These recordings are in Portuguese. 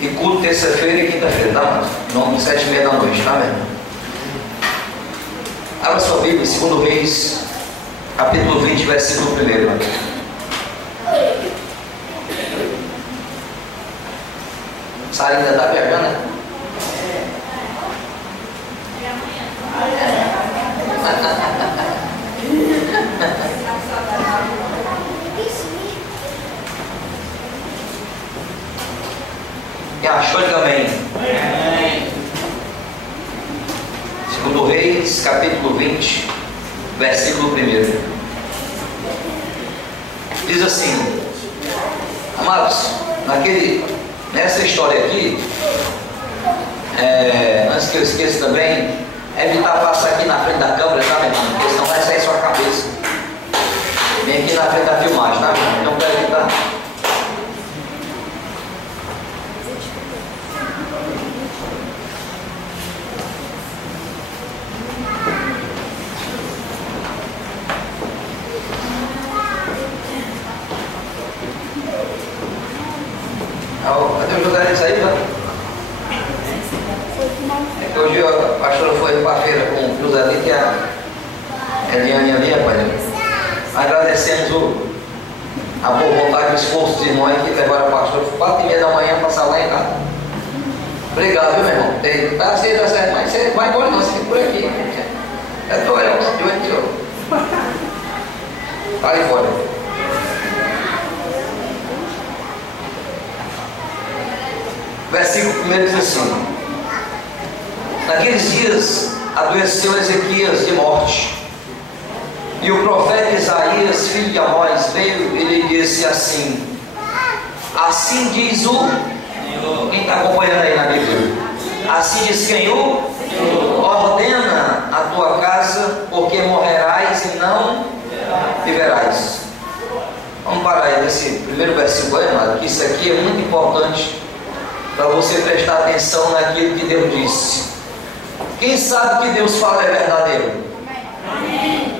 E culto terça-feira e quinta-feira, tá, mano? Não, 7h30 da noite, tá, mesmo? Abra sua Bíblia, 2 Reis, capítulo 20, versículo 1. Sara ainda está viajando, né? Quem achou, diga amém. 2 Reis, capítulo 20, versículo 1. Diz assim: amados, nessa história aqui, antes que eu esqueça também, evitar passar aqui na frente da câmera, tá, meu irmão? Porque senão vai sair sua cabeça. Vem aqui na frente da filmagem, tá, meu irmão? Então quero evitar. Cadê o jornalista aí, mano? É que hoje a pastora foi para a feira com o Cruz ali, que é a Eliane ali, rapaz. Agradecemos a boa vontade e o esforço dos irmãos que levaram a pastora 4h30 da manhã passar lá em casa. Obrigado, viu, meu irmão? Tá certo, mas você vai embora não, você fica por aqui. Eu estou olhando o tá aí fora. Versículo 1 diz assim: naqueles dias adoeceu Ezequias de morte, e o profeta Isaías, filho de Amós, veio e lhe disse assim: assim diz quem está acompanhando aí na Bíblia, assim diz quem ordena a tua casa, porque morrerás e não viverás. Vamos parar aí nesse primeiro versículo aí, amado, que isso aqui é muito importante para você prestar atenção naquilo que Deus disse. Quem sabe que Deus fala é verdadeiro? Amém.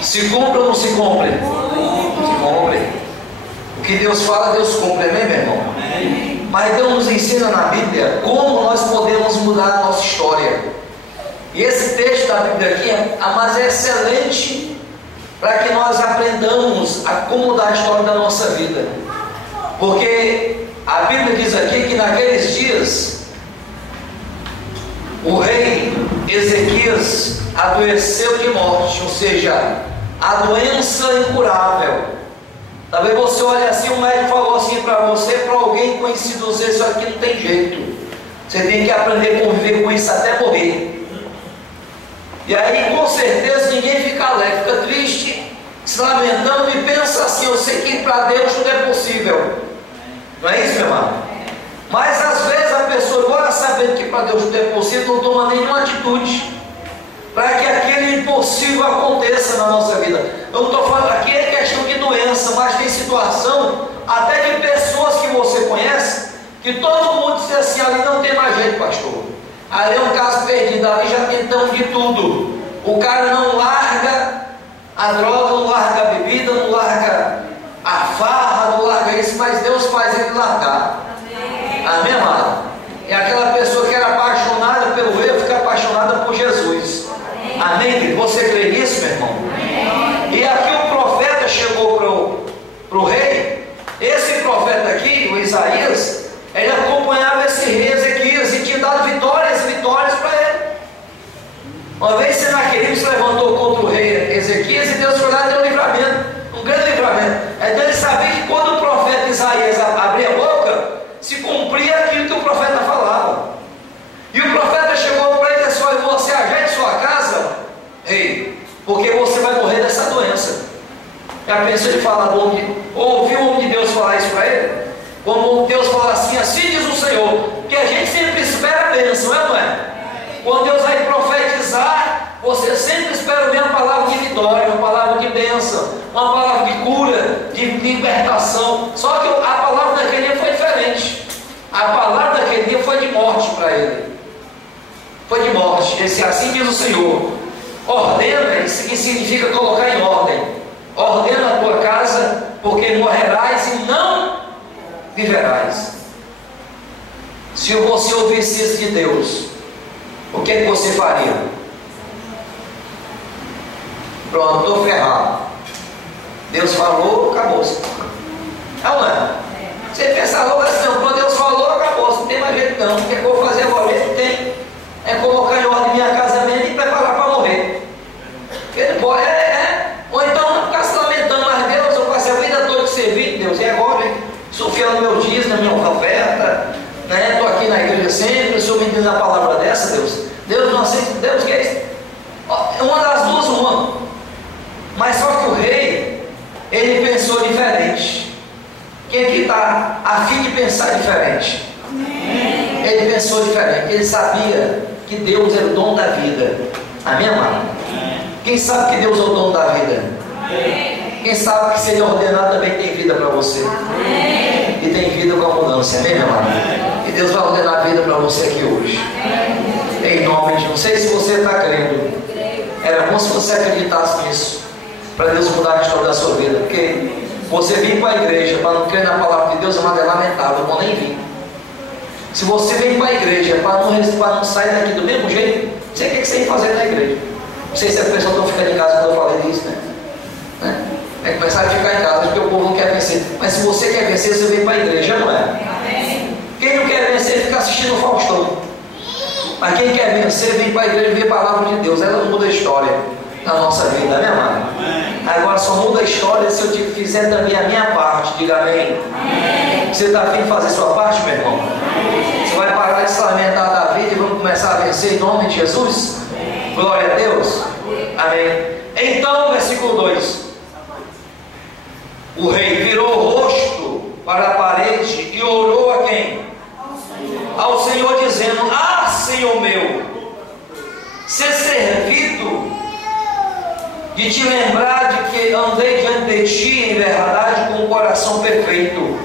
Se cumpre ou não se cumpre? Se cumpre. O que Deus fala, Deus cumpre, amém, meu irmão? Amém. Mas Deus nos ensina na Bíblia como nós podemos mudar a nossa história. E esse texto da Bíblia aqui é excelente para que nós aprendamos a como mudar a história da nossa vida. Porque a Bíblia diz aqui que naqueles dias o rei Ezequias adoeceu de morte, ou seja, a doença incurável. Talvez você olhe assim, o médico falou assim para você, para alguém conhecido, você, isso aqui não tem jeito, você tem que aprender a conviver com isso até morrer. E aí com certeza ninguém fica alegre, fica triste, se lamentando e pensa assim: eu sei que para Deus tudo é possível. Não é isso, meu irmão? Mas às vezes a pessoa, agora sabendo que para Deus tudo é possível, não toma nenhuma atitude para que aquele impossível aconteça na nossa vida. Eu não estou falando aqui é questão de doença, mas tem situação até de pessoas que você conhece, que todo mundo diz assim: ali não tem mais jeito, pastor, ali é um caso perdido, ali já tentamos de tudo. O cara não larga a droga, não larga a bebida, não larga a farra, não larga isso, mas Deus faz ele largar. Amém, amado? É aquela pessoa que era apaixonada pelo eu, fica apaixonada por Jesus. Amém? Você crê nisso, meu irmão? E aqui o profeta chegou para o rei. Esse profeta aqui, o Isaías, ele acompanhava esse rei Ezequias e tinha dado vitórias e vitórias para ele. Uma vez Senaqueribe se levantou contra o rei Ezequias e Deus foi lá e deu um livramento, um grande livramento. Então ele sabia que quando o profeta Isaías abria a boca, se cumpria aquilo que o profeta falava. E o profeta chegou para ele e disse: olha, você ajeite sua casa, rei, porque você vai morrer dessa doença. Já pensou de falar, ouviu o homem de Deus falar isso para ele? Como Deus fala assim: assim diz o Senhor, que a gente sempre espera a bênção, é ou não é? Quando Deus vai profetizar, você sempre espera ouvir uma palavra de vitória, uma palavra de bênção, uma palavra de cura, de libertação. Só que a palavra daquele dia foi diferente. A palavra daquele dia foi de morte para ele. Foi de morte. Esse assim diz o Senhor. Ordena, isso que significa colocar em ordem. Ordena a tua casa, porque morrerás e não viverás. Se você ouvisse isso de Deus, o que é que você faria? Pronto, estou ferrado. Deus falou, acabou-se. Não é? Você pensa logo assim, quando Deus falou, acabou-se. Não tem mais jeito não. O que é que eu vou fazer agora? Não tem. É colocar em ordem minha casa mesmo e preparar para morrer. Ele pode, ou então ficar se lamentando, mas Deus, eu passei a vida toda servindo Deus, e agora, hein? Sou fiel no meu dízimo, na minha oferta, né? Estou aqui na igreja sempre, o Senhor me diz a palavra dessa, Deus. Deus não aceita, Deus quer isso. Uma das duas, uma. Mas só que o rei, ele pensou diferente. Quem aqui está a fim de pensar diferente? Ele pensou diferente, ele sabia que Deus era o dono da vida. Amém, amado? Quem sabe que Deus é o dono da vida? Quem sabe que se Ele ordenar também tem vida para você? E tem vida com abundância, amém, meu amado? E Deus vai ordenar a vida para você aqui hoje. Em nome de... Não sei se você está crendo. Era bom se você acreditasse nisso, para Deus mudar a história da sua vida. Porque você vir para a igreja para não crer na palavra de Deus é lamentável, eu vou nem vir. Se você vem para a igreja para não sair daqui do mesmo jeito, não sei o que você tem que fazer na igreja. Não sei se a pessoa está ficando em casa quando eu falei disso, né? É começar a ficar em casa porque o povo não quer vencer. Mas se você quer vencer, você vem para a igreja, não é? Quem não quer vencer fica assistindo o Faustão. Mas quem quer vencer, vem para a igreja e vê a palavra de Deus. Ela muda a história da nossa vida, né, amado? Agora só muda a história se eu te fizer também a minha parte. Diga amém. Você está afim de fazer a sua parte, meu irmão? Você vai parar de se lamentar da vida e vamos começar a vencer em nome de Jesus? Glória a Deus. Amém. Então, versículo 2. O rei virou o rosto para a parede e orou a quem? Ao Senhor, dizendo: Ah, Senhor meu, ser servido de te lembrar de que andei diante de ti em verdade com o coração perfeito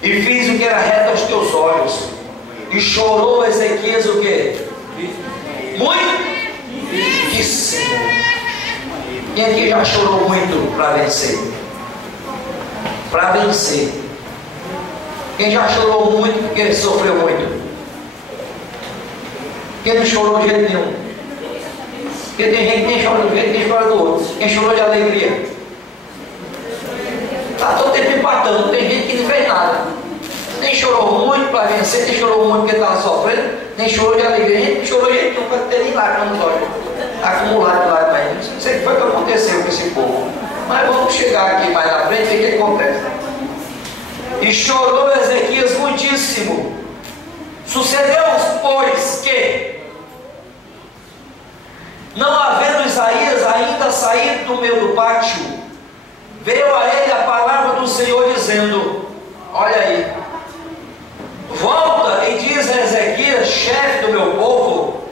e fiz o que era reto aos teus olhos. E chorou Ezequias o quê? Muitíssimo. Quem aqui já chorou muito para vencer? Para vencer. Quem já chorou muito porque sofreu muito? Quem não chorou de jeito nenhum? Porque tem gente que nem chora de um jeito, nem chora do outro. Quem chorou de alegria? Está todo tempo empatando. Tem gente que não fez nada. Nem chorou muito para vencer, nem chorou muito porque estava sofrendo, nem chorou de alegria, nem chorou de jeito nenhum para ter nem lágrimas nos olhos. Acumulado lá para ele. Não sei o que foi que aconteceu com esse povo. Mas vamos chegar aqui mais na frente e ver o que acontece. E chorou Ezequias muitíssimo. Sucedeu, pois, que, não havendo Isaías ainda saído do meio do pátio, veio a ele a palavra do Senhor dizendo: olha aí, volta e diz a Ezequias, chefe do meu povo,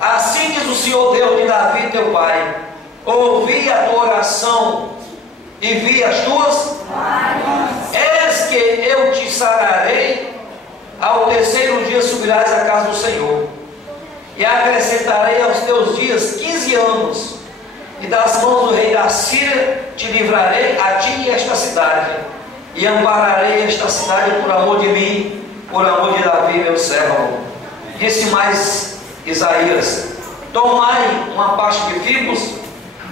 assim diz o Senhor Deus de Davi teu pai: ouvi a tua oração e vi as tuas lágrimas. Eis que eu te sararei, ao terceiro dia subirás à casa do Senhor, e acrescentarei aos teus dias 15 anos, e das mãos do rei da Síria te livrarei, a ti e esta cidade, e ampararei esta cidade por amor de mim, por amor de Davi meu servo. Disse mais Isaías: tomai uma parte de figos,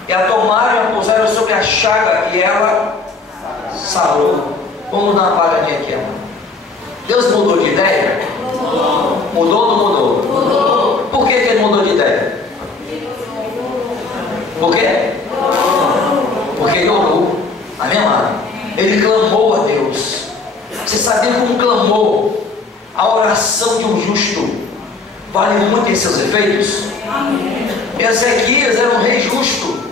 e a tomaram e a puseram sobre a chaga, e ela sarou. Vamos dar uma paradinha aqui, amor. Deus mudou de ideia? Mudou ou não mudou? Mudou. Por que ele mudou de ideia? Por quê? Porque ele orou. Amém, amado? Ele clamou a Deus. Você sabia como clamou? A oração de um justo vale muito em seus efeitos? Ezequias era um rei justo,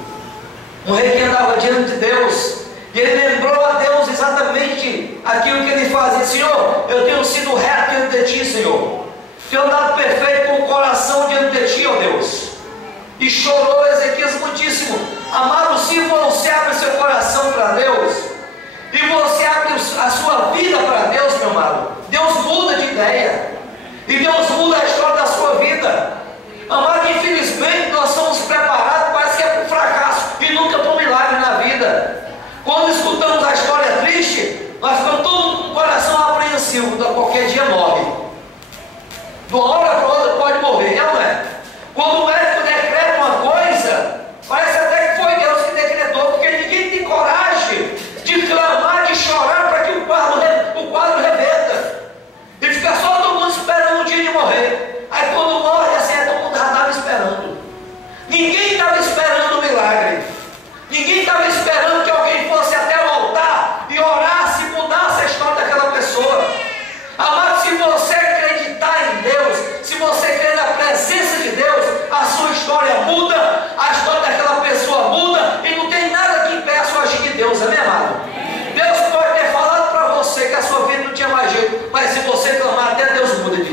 um rei que andava diante de Deus, e ele lembrou a Deus exatamente aquilo que ele fazia: Senhor, eu tenho sido reto diante de ti, Senhor, tenho andado perfeito com o coração diante de ti, ó Deus. E chorou Ezequias muitíssimo. Amado, se você abre seu coração para Deus, e você abre a sua vida para Deus, meu amado, Deus muda de ideia, e Deus muda a história da sua vida. Amado, infelizmente nós somos preparados, parece que é para um fracasso e nunca para um milagre na vida. Quando escutamos a história triste, nós ficamos todos com o coração apreensivo, qualquer dia morre.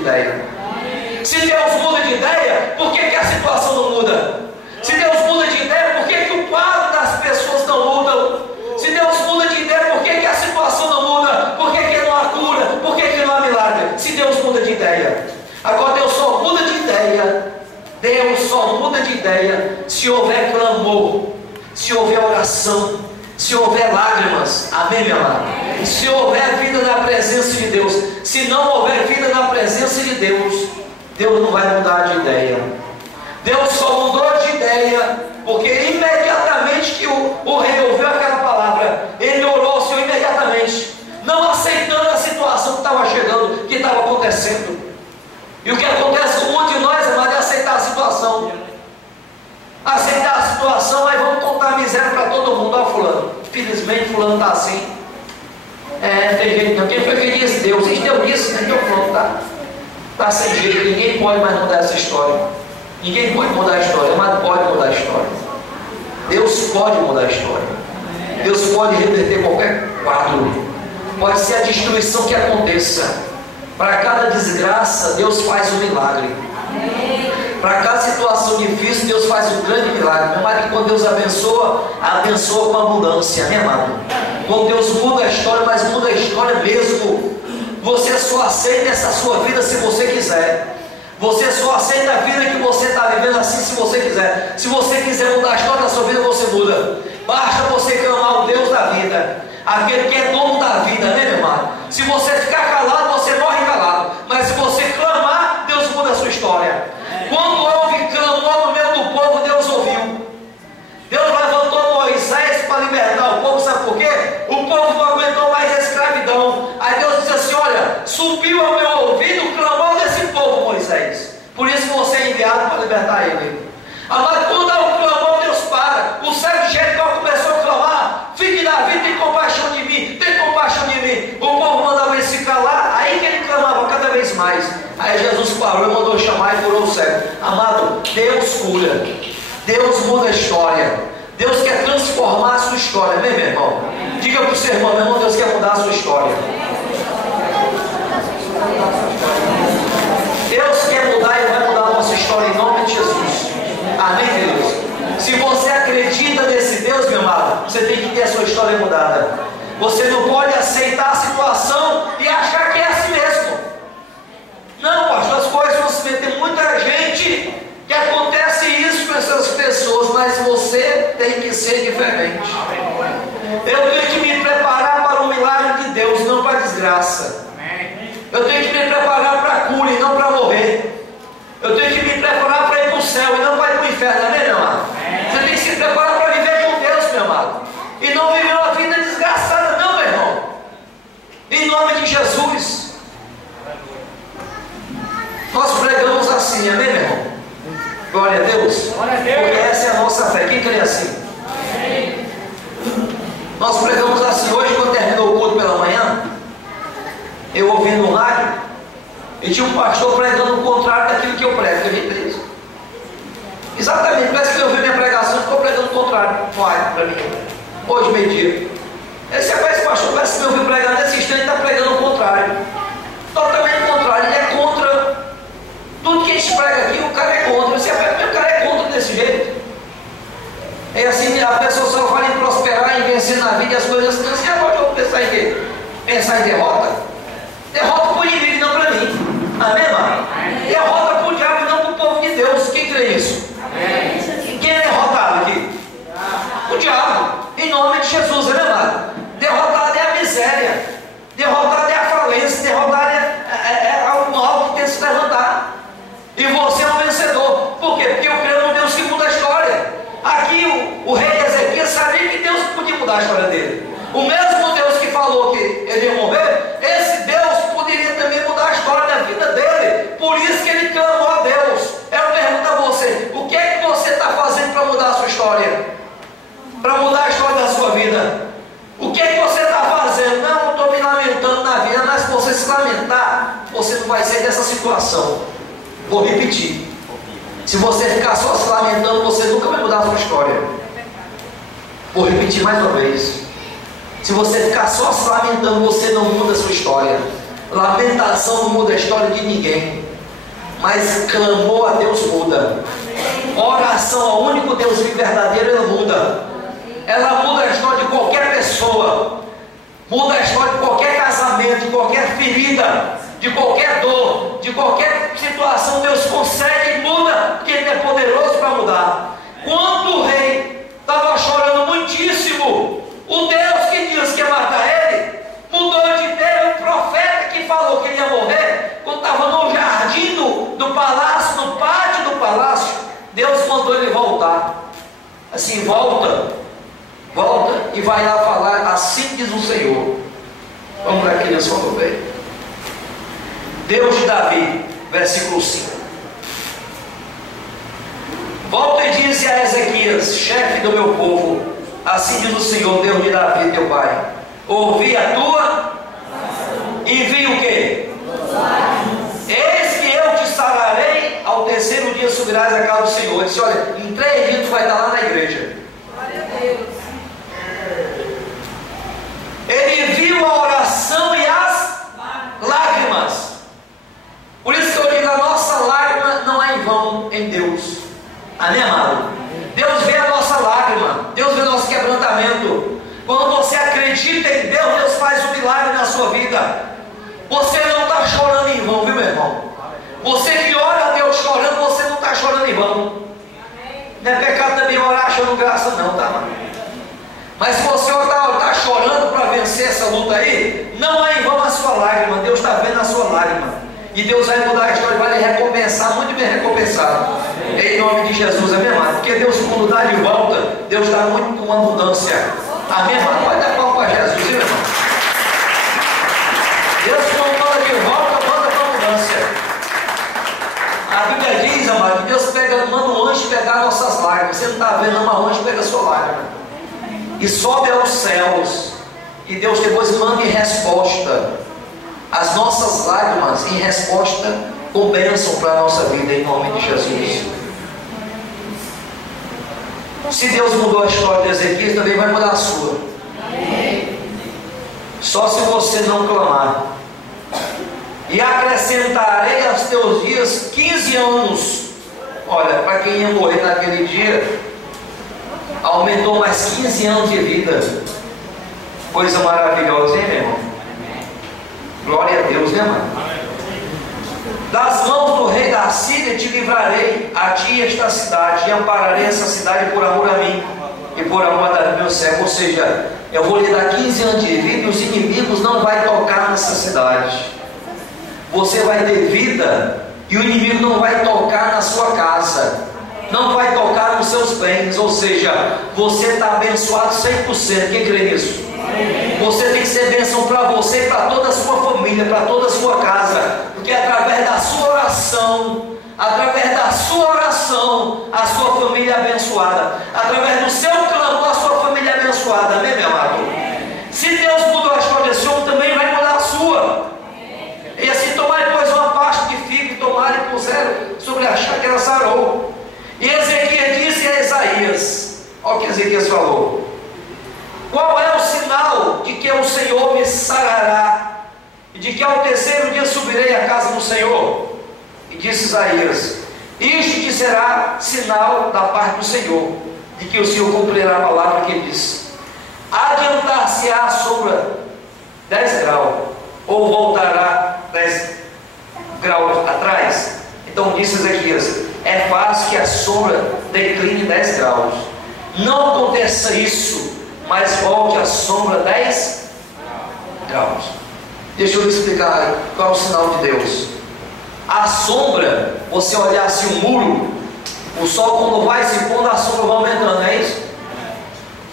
ideia. Se Deus muda de ideia, por que a situação não muda? Se Deus muda de ideia, por que o quadro das pessoas não mudam? Se Deus muda de ideia, por que a situação não muda? Por que não há cura? Por que não há milagre? Se Deus muda de ideia. Agora Deus só muda de ideia. Deus só muda de ideia se houver clamor, se houver oração, se houver lágrimas. Amém, meu amado? Se houver vida na presença de Deus. Se não houver vida na presença de Deus, Deus não vai mudar de ideia. Deus só mudou de ideia porque imediatamente que o rei ouviu aquela palavra, ele orou ao Senhor imediatamente, não aceitando a situação que estava chegando, que estava acontecendo. E o que acontece com muitos de nós, amado, é aceitar a situação. Aceitar a situação, aí vamos contar miséria para todo mundo. Ó, fulano, infelizmente fulano está assim. Tem jeito não. Quem foi que disse? Deus. Vocês deu isso, né? Que o fulano está sem jeito. Ninguém pode mais mudar essa história. Ninguém pode mudar a história, mas pode mudar a história. Deus pode mudar a história. Deus pode reverter qualquer quadro. Pode ser a destruição que aconteça. Para cada desgraça, Deus faz um milagre. Para cada situação difícil, Deus faz um grande milagre. Meu amado, quando Deus abençoa, abençoa com abundância, meu amado. Quando Deus muda a história, mas muda a história mesmo. Você só aceita essa sua vida se você quiser. Você só aceita a vida que você está vivendo assim se você quiser. Se você quiser mudar a história da sua vida, você muda. Basta você clamar o Deus da vida, aquele que é dono da vida, né, meu amado? Se você ficar calado, você morre calado. Mas se você clamar, Deus muda a sua história. Quando houve clamor no meio do povo, Deus ouviu. Deus levantou Moisés para libertar o povo, sabe por quê? O povo não aguentou mais a escravidão. Aí Deus disse assim: olha, subiu ao meu ouvido o clamor desse povo, Moisés. Por isso você é enviado para libertar ele. Agora, quando há um clamor, Deus para. O servo de Jericó começou a clamar: filho de Davi, tem compaixão de mim, tem compaixão de mim. O povo mandava ele se calar, aí que ele clamava cada vez mais. Aí Jesus parou e mandou chamar e curou o cego. Amado, Deus cura. Deus muda a história. Deus quer transformar a sua história, amém, meu irmão? Diga para o seu irmão: meu irmão, Deus quer mudar a sua história. Deus quer mudar e vai mudar a nossa história em nome de Jesus. Amém, Deus? Se você acredita nesse Deus, meu amado, você tem que ter a sua história mudada. Você não pode aceitar a situação e achar que é assim mesmo. Não, pastor, as coisas vão se meter. Tem muita gente que acontece isso com essas pessoas, mas você tem que ser diferente. Eu tenho que me preparar para o milagre de Deus, não para a desgraça. Eu tenho que me preparar para a cura e não para morrer. Eu tenho que me preparar para ir para o céu e não para ir para o inferno, amém, meu amado? Você tem que se preparar para viver com Deus, meu amado, e não viver uma vida desgraçada, não, meu irmão. Em nome de Jesus. Nós pregamos assim, amém, meu irmão? Glória a Deus. Glória a Deus. Porque essa é a nossa fé. Quem crê assim? Amém. Nós pregamos assim. Hoje, quando terminou o culto pela manhã, eu ouvi no rádio e tinha um pastor pregando o contrário daquilo que eu prego. Acredita nisso? Exatamente. Parece que eu ouvi minha pregação e ficou pregando o contrário. Vai para mim. Hoje, meio-dia. Esse pastor parece que me ouviu pregar nesse instante e está pregando o contrário. Totalmente contrário. Ele é contra tudo que a gente prega aqui. O cara é contra. Você prega, o cara é contra desse jeito. É assim, a pessoa só fala em prosperar, em vencer na vida e as coisas assim. Você pode pensar em quê? Pensar em derrota? Derrota para o inimigo, não para mim. Amém, irmão? Derrota para o diabo e não para o povo de Deus. Quem crê nisso? Quem é derrotado aqui? O diabo. Em nome de Jesus, amém, irmão? Derrotado é a miséria. Derrotado é a falência. Derrotado é o mal que tem que se levantar. E você é um vencedor. Por quê? Porque eu creio no Deus que muda a história. Aqui o rei Ezequias sabia que Deus podia mudar a história dele. O mesmo Deus que falou que ele ia morrer, esse Deus poderia também mudar a história da vida dele. Por isso que ele clamou a Deus. Eu pergunto a você: o que é que você está fazendo para mudar a sua história? Para mudar a história da sua vida? O que é que você está fazendo? Não estou me lamentando na vida, mas se você se lamentar, você não vai sair dessa situação. Vou repetir: se você ficar só se lamentando, você nunca vai mudar a sua história. Vou repetir mais uma vez: se você ficar só se lamentando, você não muda a sua história. Lamentação não muda a história de ninguém. mas clamou a Deus muda. Oração ao único Deus verdadeiro, ela muda. Ela muda a história de qualquer pessoa, muda a história de qualquer casamento, de qualquer ferida, de qualquer dor, de qualquer situação. Deus consegue e muda, porque Ele é poderoso para mudar. Quando o rei estava chorando muitíssimo, o Deus que diz que ia matar ele, mudou de ideia. O profeta que falou que ele ia morrer, quando estava no jardim do palácio, no pátio do palácio, Deus mandou ele voltar. Assim, volta e vai lá falar, assim diz o Senhor. Vamos para aqui, nesse falou bem. Deus de Davi, versículo 5. Volta e disse a Ezequias, chefe do meu povo, assim diz o Senhor, Deus de Davi, teu pai: ouvi a tua e vi o quê? Eis que eu te sararei, ao terceiro dia subirás à casa do Senhor. Ele disse: olha, em 3 dias tu vai estar lá na igreja. Glória a Deus. Ele viu a oração e as lágrimas. Por isso que eu digo, a nossa lágrima não é em vão em Deus. Amém, amado? Deus vê a nossa lágrima, Deus vê o nosso quebrantamento. Quando você acredita em Deus, Deus faz um milagre na sua vida. Você não está chorando em vão, viu, meu irmão? Você que ora a Deus chorando, você não está chorando em vão. Não é pecado também orar achando graça, não, tá, mano? Mas se você está chorando para vencer essa luta aí, não é em vão a sua lágrima. Deus está vendo a sua lágrima. E Deus vai mudar a história, vai lhe recompensar, muito bem recompensado. Em nome de Jesus, amém, amado? Porque Deus, quando dá de volta, Deus dá muito com abundância. Amém, amado? Pode dar palma para Jesus, viu, irmão? Deus, quando manda de volta, manda com abundância. A Bíblia diz, amado, que Deus manda um anjo pegar nossas lágrimas. Você não está vendo, mas um anjo pega a sua lágrima e sobe aos céus. E Deus depois manda em resposta as nossas lágrimas, em resposta com bênção para a nossa vida, em nome de Jesus. Se Deus mudou a história de Ezequias, também vai mudar a sua. Só se você não clamar. E acrescentarei aos teus dias 15 anos. Olha, para quem ia morrer naquele dia, aumentou mais 15 anos de vida. Coisa maravilhosa, hein, meu irmão? Glória a Deus, né, mano? Das mãos do rei da Síria te livrarei, a ti esta cidade, e ampararei essa cidade por amor a mim e por amor do meu servo. Ou seja, eu vou lhe dar 15 anos de vida e os inimigos não vão tocar nessa cidade. Você vai ter vida e o inimigo não vai tocar na sua casa, não vai tocar nos seus bens. Ou seja, você está abençoado 100%. Quem crê nisso? Você tem que ser bênção para você e para toda a sua família, para toda a sua casa, porque através da sua oração, a sua família é abençoada. Através do seu clamor, a sua família é abençoada. Amém, meu amado? Se Deus mudou a história desse homem, também vai mudar a sua. E assim, tomar depois uma parte de figo, tomar e puseram sobre a chácara sarou. E Ezequias disse a Isaías: olha o que Ezequias falou: qual é o sinal de que o Senhor me sarará, e de que ao terceiro dia subirei à casa do Senhor? E disse Isaías: isto te será sinal da parte do Senhor, de que o Senhor cumprirá a palavra que ele disse. Adiantar-se-á a sombra 10 graus, ou voltará 10 graus atrás? Então disse Ezequias: é fácil que a sombra decline 10 graus. Não aconteça isso, mas volte a sombra 10 graus. Deixa eu lhe explicar qual é o sinal de Deus. A sombra, você olhar assim um muro, o sol quando vai se pondo, a sombra vai aumentando, não é isso?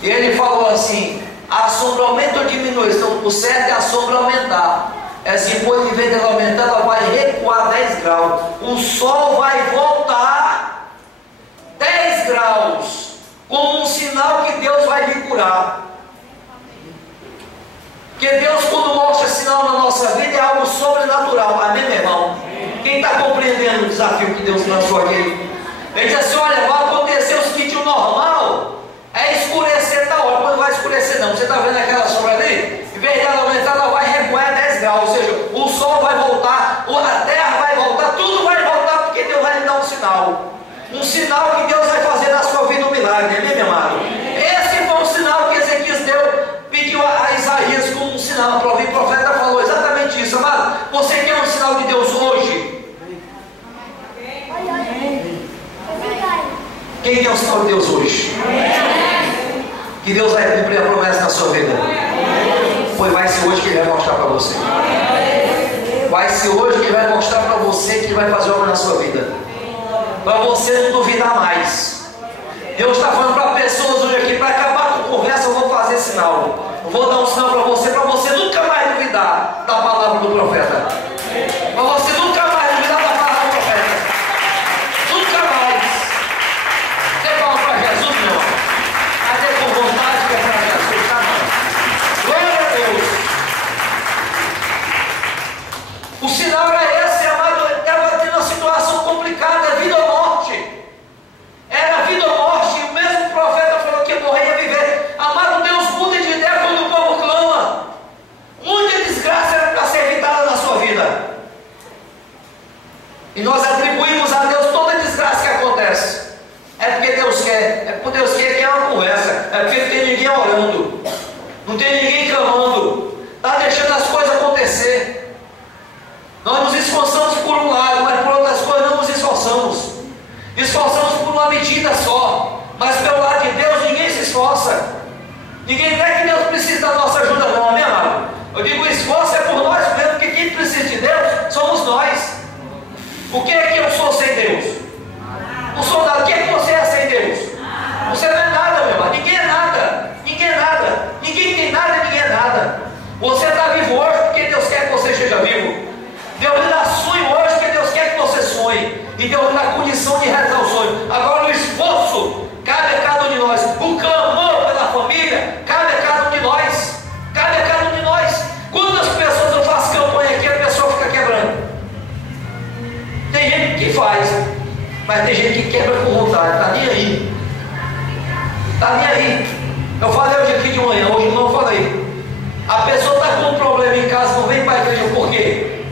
E ele falou assim: a sombra aumenta ou diminui? Então o certo é a sombra aumentar. É assim, depois de vez dela aumentar, ela vai recuar 10 graus. O sol vai voltar 10 graus, como um sinal que Deus vai lhe curar. Porque Deus, quando mostra sinal na nossa vida, é algo sobrenatural. Amém, meu irmão? Quem está compreendendo o desafio que Deus lançou aqui? Ele diz assim: olha, vai acontecer o seguinte: o normal é escurecer da hora. Quando vai escurecer, não. Você está vendo aquela sombra ali? Em vez dela aumentar, ela vai recuar 10 graus. Ou seja, o sol vai voltar, a terra vai voltar, tudo vai voltar Um sinal que Deus vai fazer na sua vida um milagre, amém, meu amado? Esse foi um sinal que Ezequias pediu a Isaías como um sinal. O profeta falou exatamente isso, amado. Você quer um sinal de Deus hoje? Quem quer um sinal de Deus hoje? Que Deus vai cumprir a promessa na sua vida. Pois vai ser hoje que Ele vai mostrar para você. Vai ser hoje que Ele vai mostrar para você que Ele vai fazer obra na sua vida. Para você não duvidar mais. Deus está falando para pessoas hoje aqui, para acabar com a conversa, eu vou fazer sinal. Eu vou dar um sinal para você nunca mais duvidar da palavra do profeta. Para você nunca mais duvidar da palavra do profeta. Nunca mais. Você fala para Jesus, meu irmão. Até com vontade que é para Jesus, tá? Glória a Deus. O sinal era esse, amado. Estava tendo uma situação complicada, vida ou morte. Era vida ou morte. E o mesmo profeta falou que ia morrer e ia viver. Amado, Deus muda de ideia quando o povo clama. Muita desgraça era para ser evitada na sua vida. E nós atribuímos a Deus toda a desgraça que acontece. É porque Deus quer. É porque Deus quer que é uma conversa. É porque não tem ninguém orando. Não tem ninguém clamando. Está deixando as coisas acontecer. Nós nos esforçamos por um lado, mas por outras coisas não nos esforçamos. Esforçamos por uma medida só. Mas pelo lado de Deus ninguém se esforça. Ninguém quer que Deus precise da nossa ajuda, não, amém, amado? Eu digo, o esforço é por nós mesmos, porque quem precisa de Deus somos nós. O que é que eu sou sem Deus? Não sou nada. O que é que você é sem Deus? Você não é nada, meu irmão. Ninguém é nada. Ninguém é nada. Ninguém tem nada, ninguém é nada. Você está vivo hoje porque Deus quer que você esteja vivo. Deus lhe dá sonho hoje porque Deus quer que você sonhe. E Deus lhe dá condição de realizar o sonho. Agora o esforço cabe a cada um de nós. O clamor pela família cabe a cada um de nós. Cabe a cada um de nós. Quantas pessoas eu faço campanha aqui, a pessoa fica quebrando? Tem gente que faz, mas tem gente que quebra com vontade. Está nem aí. Está nem aí. Eu falei hoje aqui de manhã, hoje não falei. A pessoa está com um problema em casa, não vem para a igreja, por quê?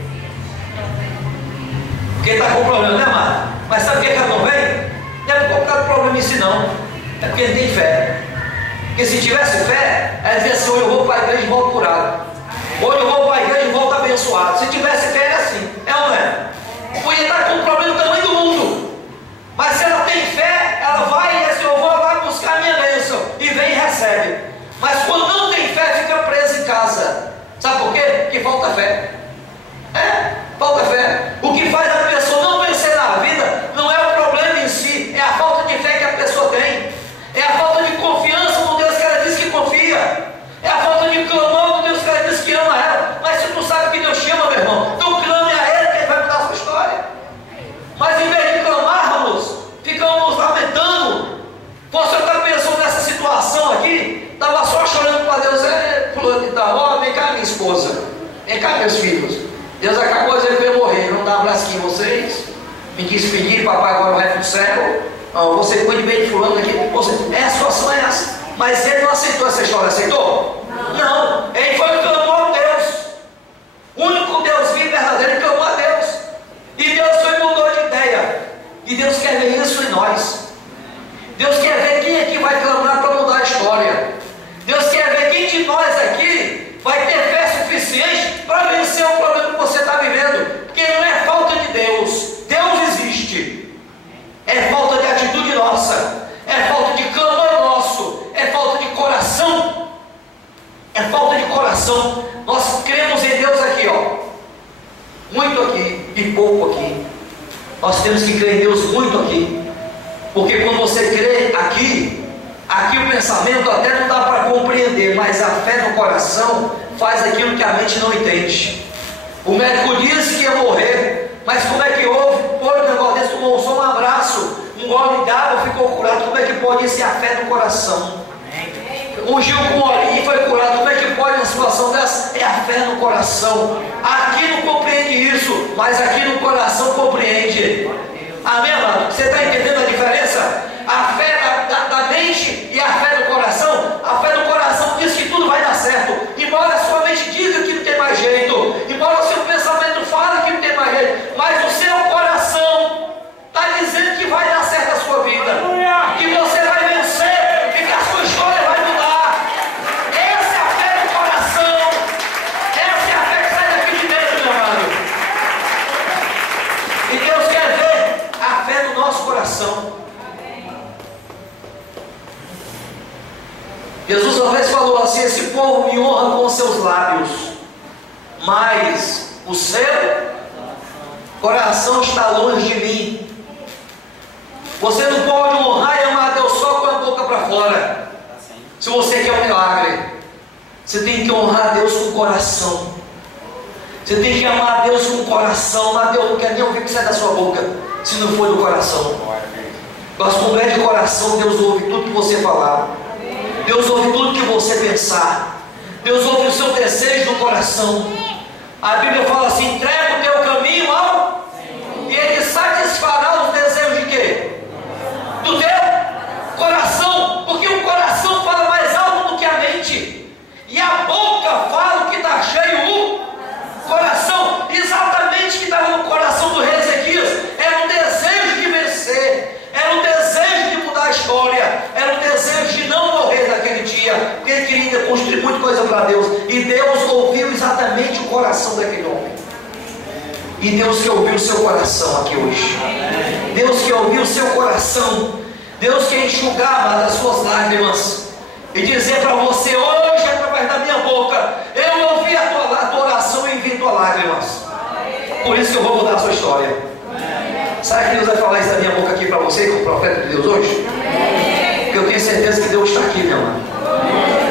Porque está com problema, né, Mara? Mas sabe por que ela não vem? Não é por causa do problema em si, não. É porque ele tem fé. Porque se tivesse fé, ela dizia assim: hoje eu vou para a igreja e volto curado. Hoje eu vou para a igreja e volto abençoado. Se tivesse fé, era assim. É ou não é? Podia estar com um problema do tamanho do mundo. Mas se ela tem fé, ela vai e assim: eu vou lá buscar a minha bênção. E vem e recebe. Mas quando não tem fé, fica presa em casa. Sabe por quê? Porque falta fé. Falta fé. O que faz a pessoa não vencer na vida não é o problema em si, é a falta de fé que a pessoa tem, é a falta de confiança no Deus que ela diz que confia, é a falta de clamor no Deus que ela diz que ama ela. Mas se tu sabe que Deus te ama, meu irmão, tu clame a Ele que Ele vai mudar a sua história. Mas em vez de clamarmos, ficamos lamentando. Você está pensando nessa situação aqui, estava só chorando para Deus: fulano e tal, ó, vem cá minha esposa, vem cá meus filhos. Deus acabou dizendo que eu ia morrer, não dá um abraço em vocês, me despedir, papai agora vai para o céu, você cuide bem de fulano aqui, a situação é essa. Mas ele não aceitou essa história, aceitou? Não, ele foi e clamou a Deus, o único Deus vivo e verdadeiro, ele clamou a Deus, e Deus foi e mudou de ideia, e Deus quer ver isso em nós. Deus quer ver quem aqui vai clamar para mudar a história. Deus quer ver quem de nós aqui vai ter fé suficiente para vencer o problema que você está vivendo. Porque não é falta de Deus. Deus existe. É falta de atitude nossa. É falta de clamor nosso. É falta de coração. É falta de coração. Nós cremos em Deus aqui, ó. Muito aqui e pouco aqui. Nós temos que crer em Deus muito aqui. Porque quando você crê aqui o pensamento até não dá para compreender, mas a fé no coração faz aquilo que a mente não entende. O médico disse que ia morrer, mas como é que houve? Foi um negócio desse, tomou só um abraço, um gole de água, ficou curado. Como é que pode ser a fé no coração? Ungiu com óleo e foi curado. Como é que pode uma situação dessa? É a fé no coração. Aqui não compreende isso, mas aqui no coração compreende. Amém, amado? Você está entendendo a diferença? A fé da mente e a fé do coração. A fé do coração diz que tudo vai dar certo, embora a sua mente diga que não tem mais jeito, embora o seu pensamento fale que não tem mais jeito, mas o seu coração está dizendo que vai dar certo. coração. Jesus uma vez falou assim: esse povo me honra com os seus lábios, mas o seu coração está longe de mim. Você não pode honrar e amar a Deus só com a boca para fora. Se você quer um milagre, você tem que honrar a Deus com o coração. Você tem que amar a Deus com o coração. Mas Deus não quer nem ouvir o que sai da sua boca, se não for do coração. Mas quando é de coração, Deus ouve tudo que você falar. Deus ouve tudo que você pensar. Deus ouve o seu desejo do coração. A Bíblia fala assim: entrega o teu caminho ao Senhor, e Ele satisfará os desejos de quê? Do teu coração. Porque o coração fala mais alto do que a mente, e a boca fala o que está cheio o coração. Exatamente o que estava no coração do rei Ezequias era um desejo de vencer, era um desejo de mudar a história, era um desejo de não morrer naquele dia, porque ele queria construir muita coisa para Deus. E Deus ouviu exatamente o coração daquele homem. E Deus quer ouvir o seu coração aqui hoje. Deus quer ouvir o seu coração. Deus quer enxugar das suas lágrimas e dizer para você hoje, através da minha boca, eu ouvi a tua oração e envio tuas lágrimas. Por isso que eu vou mudar a sua história. Sabe que Deus vai falar isso da minha boca aqui para você, como profeta de Deus hoje? Porque eu tenho certeza que Deus está aqui, meu irmão.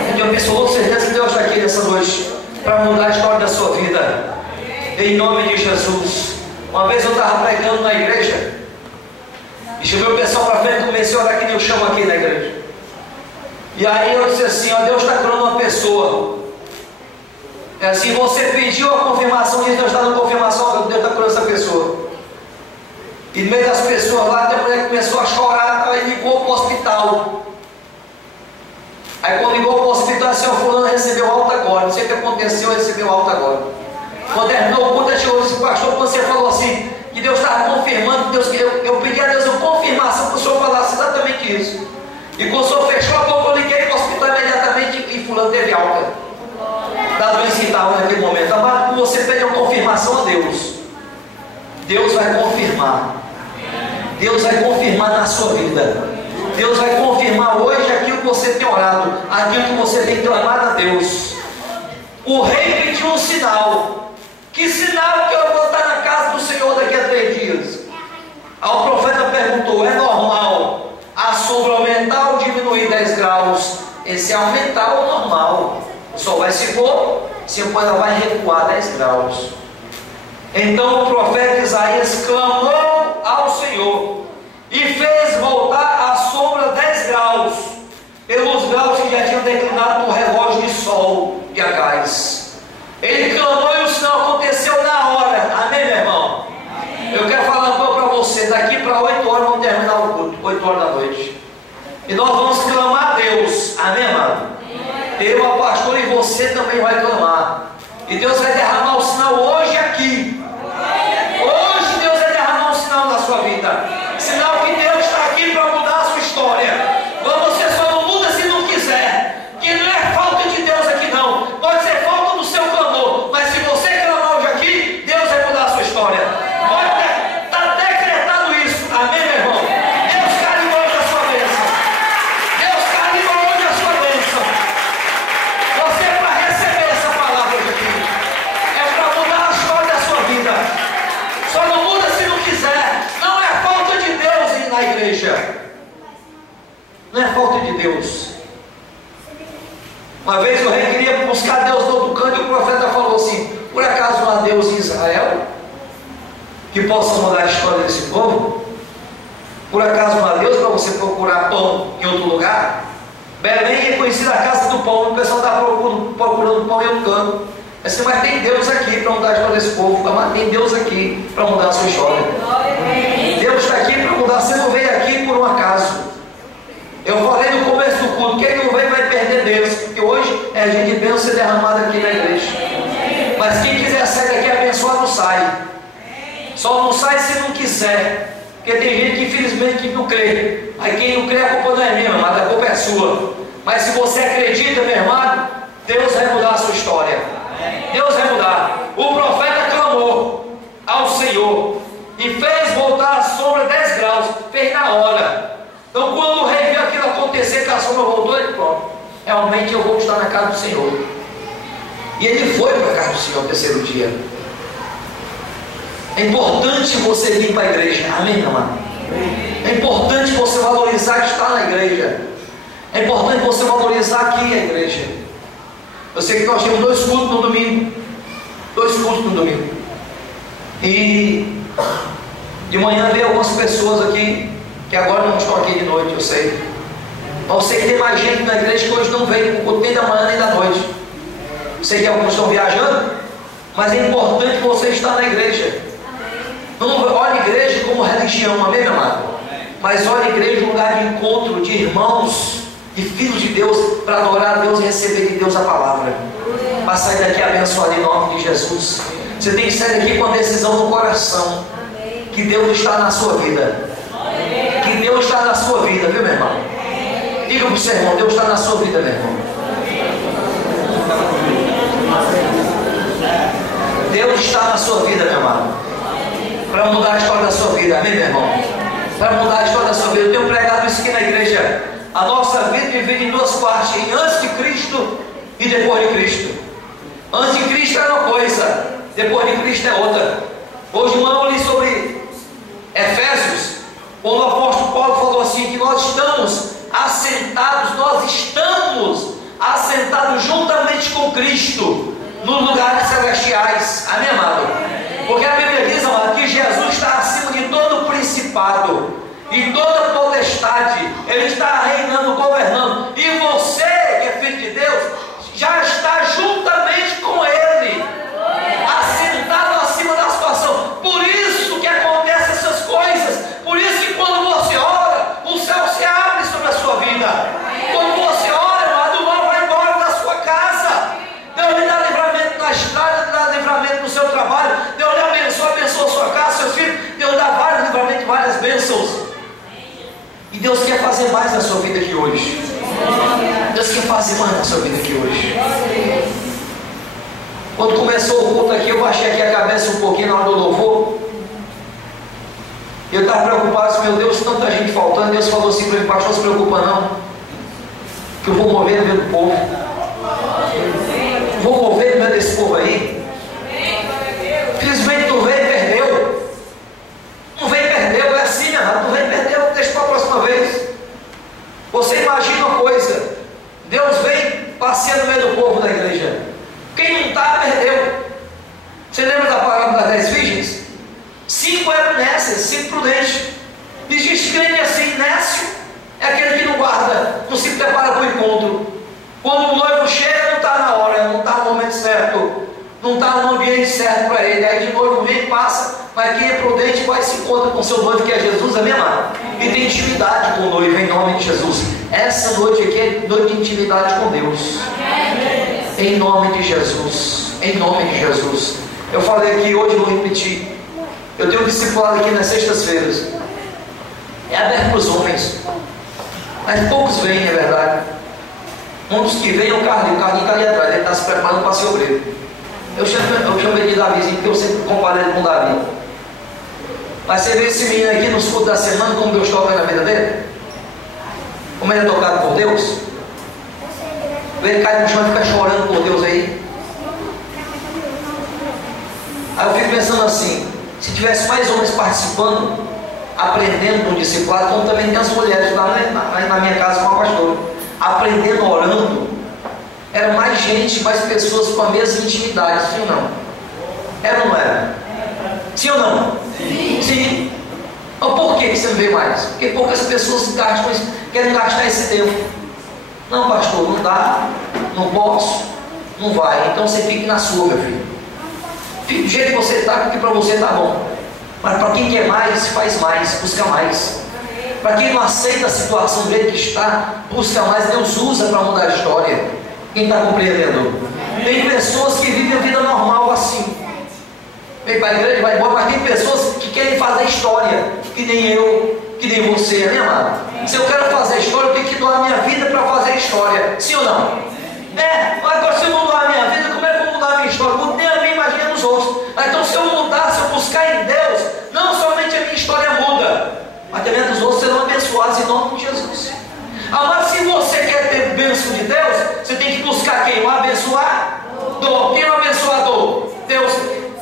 Eu tenho absoluta certeza que Deus está aqui nessa noite para mudar a história da sua vida, em nome de Jesus. Uma vez eu estava pregando na igreja e chegou o pessoal para frente e comecei a orar que Deus chama aqui na igreja. E aí eu disse assim: ó, Deus está curando uma pessoa. É assim, você pediu a confirmação, diz Deus está dando confirmação, Deus está curando essa pessoa. E no meio das pessoas lá, a mulher começou a chorar, ela ligou para o hospital. Aí quando ligou para o hospital, assim: ó, fulano recebeu alta agora, não sei o que aconteceu, recebeu alta agora. Quando terminou o culto, ela chegou e disse: pastor, você falou assim, que Deus estava confirmando, Deus, eu pedi a Deus uma confirmação para o senhor falasse exatamente isso. E quando o senhor fechou a boca, eu liguei para o hospital imediatamente e fulano teve alta da doença que estava naquele momento. Mas quando você pede uma confirmação a Deus, Deus vai confirmar. Deus vai confirmar na sua vida. Deus vai confirmar hoje aquilo que você tem orado, aquilo que você tem clamado a Deus. O rei pediu um sinal. Que sinal que eu vou estar na casa do Senhor daqui a 3 dias? Aí o profeta perguntou: é normal a sombra aumentar ou diminuir 10 graus? Esse é aumentar ou normal? O sol vai se pôr, depois ela vai recuar 10 graus. Então o profeta Isaías clamou ao Senhor e fez voltar a sombra 10 graus, pelos graus que já tinham declinado no relógio de sol de Agás. Ele clamou e o sinal aconteceu na hora. Amém, meu irmão? Amém. Eu quero falar para você, daqui para 8 horas vamos terminar o culto, 8 horas da noite. E nós vamos clamar a Deus. Amém, amado? Eu, a pastor, e você também vai clamar. E Deus vai derramar o sinal hoje aqui. Hoje Deus vai derramar um sinal na sua vida. Sinal que Deus está aqui para mudar a sua história. Mas você só não muda se não quiser. Que não é falta de Deus aqui não. Pode ser falta do seu clamor. Mas se você clamar hoje aqui, Deus vai mudar a sua história. Pode estar decretado isso. Amém, meu irmão? Deus carimba hoje a sua bênção. Deus carimba hoje a sua bênção. Você é para receber essa palavra hoje aqui. É para mudar a história da sua vida. Só não muda se não quiser. Não é falta de Deus ir na igreja. Não é falta de Deus. Uma vez o rei queria buscar Deus no outro canto e o profeta falou assim: por acaso não há Deus em Israel que possa mudar a história desse povo? Por acaso não há Deus para você procurar pão em outro lugar? Belém é conhecida a casa do pão. O pessoal está procurando pão em outro canto. Assim, mas tem Deus aqui para mudar a história desse povo. Mas tem Deus aqui para mudar a sua história. Deus está aqui para mudar. Você não veio aqui por um acaso. Eu falei no começo do culto: quem não vem vai perder Deus. Porque hoje é a gente bênção ser derramada aqui na igreja. Mas quem quiser sair daqui abençoado sai. Só não sai se não quiser. Porque tem gente que infelizmente que não crê. Aí quem não crê, a culpa não é minha, mas a culpa é sua. Mas se você acredita, meu irmão, Deus vai mudar a sua história. Deus vai mudar. O profeta clamou ao Senhor e fez voltar a a sombra 10 graus, fez na hora. Então quando o rei viu aquilo acontecer, que a sombra voltou, ele pronto, realmente eu vou estar na casa do Senhor. E ele foi para a casa do Senhor no terceiro dia. É importante você vir para a igreja, amém, meu amado? É importante você valorizar estar na igreja. É importante você valorizar aqui a igreja. Eu sei que nós temos 2 cultos no domingo. 2 cultos no domingo. E de manhã veio algumas pessoas aqui, que agora não estão aqui de noite, eu sei. Mas eu sei que tem mais gente na igreja que hoje não veio, nem da manhã nem da noite. Eu sei que alguns estão viajando, mas é importante você estar na igreja. Não olhe a igreja como religião, amém, meu amado? Mas olhe a igreja como lugar de encontro de irmãos, de filhos de Deus, para adorar a Deus e receber de Deus a palavra. Para sair daqui abençoado em nome de Jesus. Você tem que sair daqui com a decisão no coração, que Deus está na sua vida. Que Deus está na sua vida, viu, meu irmão? Diga para o seu irmão, Deus está na sua vida, meu irmão. Deus está na sua vida, meu irmão. Para mudar a história da sua vida, amém, meu irmão? Para mudar a história da sua vida. Eu tenho pregado isso aqui na igreja. A nossa vida é dividida em 2 partes: em antes de Cristo e depois de Cristo. Antes de Cristo é uma coisa, depois de Cristo é outra. Hoje, irmão, eu li sobre Efésios, quando o apóstolo Paulo falou assim, que nós estamos assentados juntamente com Cristo nos lugares celestiais, amém, amado? Porque a Bíblia diz, amado, que Jesus está acima de todo principado e toda potestade. Ele está reinando, governando, e você, que é filho de Deus, já está juntamente com Ele, assentado acima da situação. Por isso que acontecem essas coisas. Por isso que quando você ora, o céu se abre sobre a sua vida. Quando você ora, amado, o mal vai embora da sua casa. Deus lhe dá livramento na estrada, dá livramento no seu trabalho. Deus lhe abençoa a sua casa, seus filhos. Deus dá vários livramentos, várias bênçãos. E Deus quer fazer mais na sua vida aqui hoje. Deus quer fazer mais na sua vida aqui hoje. Quando começou o culto aqui, eu baixei aqui a cabeça um pouquinho na hora do louvor. Eu estava preocupado, disse, meu Deus, tanta gente faltando. Deus falou assim para mim, pastor, não se preocupa não, que eu vou mover no meio do povo. Vou mover no meio desse povo aí. Infelizmente tu veio e perdeu. Não veio e perdeu, é assim, meu irmão. Tu veio e perdeu, deixa para a próxima vez. Você imagina uma coisa: Deus vem passeando no meio do povo da igreja. Quem não está, perdeu. Você lembra da parábola das 10 virgens? 5 eram nécias, 5 prudentes. Existe crente assim, nécio é aquele que não guarda, não se prepara para o encontro. Quando o noivo chega, não está na hora, não está no momento certo, não está no ambiente certo para ele. Aí de noivo vem, passa, mas quem é prudente vai se encontra com seu noivo, que é Jesus, amém, amado? E tem intimidade com o noivo, em nome de Jesus. Essa noite aqui é noite de intimidade com Deus. Em nome de Jesus. Em nome de Jesus. Eu falei aqui hoje, vou repetir. Eu tenho um discipulado aqui nas sextas-feiras. É aberto para os homens, mas poucos vêm, é verdade. Um dos que vem é o Carlinhos está ali atrás, ele está se preparando para ser obreiro. Eu chamei de Davizinho, porque eu sempre comparo ele com o Davi. Mas você vê esse menino aqui nos cultos da semana, como Deus toca na vida dele? Como ele é tocado por Deus? Ele cai no chão e fica chorando por Deus aí. Aí eu fico pensando assim, se tivesse mais homens participando, aprendendo no discipulado, como também tem as mulheres lá na minha casa com a pastora, aprendendo, orando, era mais gente, mais pessoas com a mesma intimidade, sim ou não? Era ou não era? Sim ou não? Sim. Sim. Então por que você não vê mais? Porque poucas pessoas querem gastar esse tempo. Não, pastor, não dá, não posso, não vai. Então você fique na sua, meu filho. Fique do jeito que você está, porque para você está bom. Mas para quem quer mais, faz mais, busca mais. Para quem não aceita a situação do jeito que está, busca mais. Deus usa para mudar a história. Quem está compreendendo? Tem pessoas que vivem a vida normal assim. Vem para a igreja, vai embora, mas tem pessoas que querem fazer história, que nem eu, que nem você, né, amado? Se eu quero fazer história, eu tenho que doar a minha vida para fazer história, sim ou não? Agora se eu não doar a minha vida, como é que eu vou mudar a minha história? Não nem a mim, imagina os outros. Então se eu mudar, se eu buscar em Deus, não somente a minha história muda, dom. Quem é o abençoador? Deus.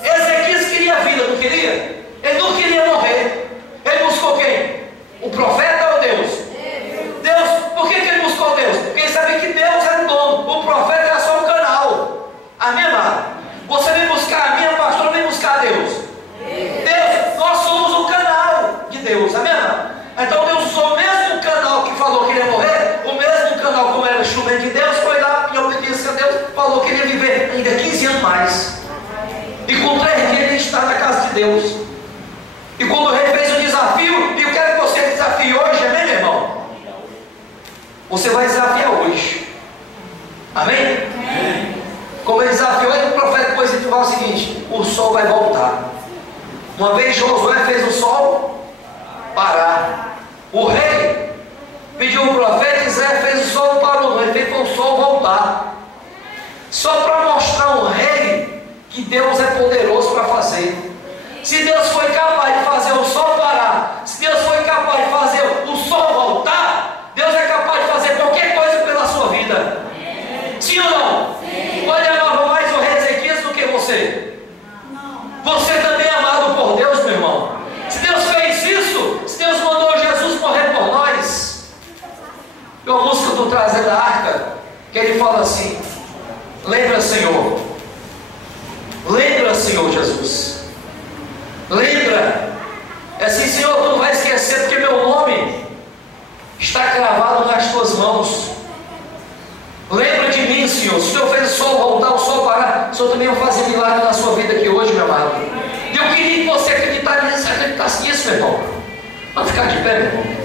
Ezequias queria vida, não queria? Ele não queria morrer. Ele buscou quem? O profeta ou Deus? Deus. Por que ele buscou Deus? Porque ele sabia que Deus era o dono. O profeta era só um canal. Amém, amado? Você vem buscar a minha pastora, vem buscar a Deus. Deus, nós somos o canal de Deus. Amém, amado? Então Deus usou o mesmo canal que falou que ele ia morrer, o mesmo canal como era instrumento de Deus, foi lá e obedeceu a Deus, falou que ele ia viver ainda 15 anos mais. E com 3 dias ele está na casa de Deus. E quando o rei fez o desafio, e eu quero que você desafie hoje, amém, meu irmão? Você vai desafiar hoje. Amém? Amém. Como ele desafiou, o profeta depois ele fala o seguinte: o sol vai voltar. Uma vez Josué fez o sol parar. O rei pediu o profeta, Israel fez o sol parou. Ele fez o sol voltar. Só para mostrar ao rei que Deus é poderoso para fazer. Se Deus foi capaz de fazer o sol parar, se Deus foi capaz de fazer o sol voltar, Deus é capaz de fazer qualquer coisa pela sua vida. Sim ou não? Sim. Pode amar mais o rei Ezequias do que você. Você também é amado por Deus, meu irmão. Se Deus fez isso, se Deus mandou Jesus morrer por nós. Tem uma música do Trazendo a Arca, que ele fala assim: lembra, Senhor. Lembra, Senhor Jesus. Lembra. É assim: Senhor, tu não vai esquecer, porque meu nome está cravado nas tuas mãos. Lembra de mim, Senhor. Se o Senhor fez o sol voltar, o sol parar, o Senhor também vai fazer milagre na sua vida aqui hoje, meu amado. E eu queria que você acreditasse nisso, meu irmão. Vamos ficar de pé, meu irmão.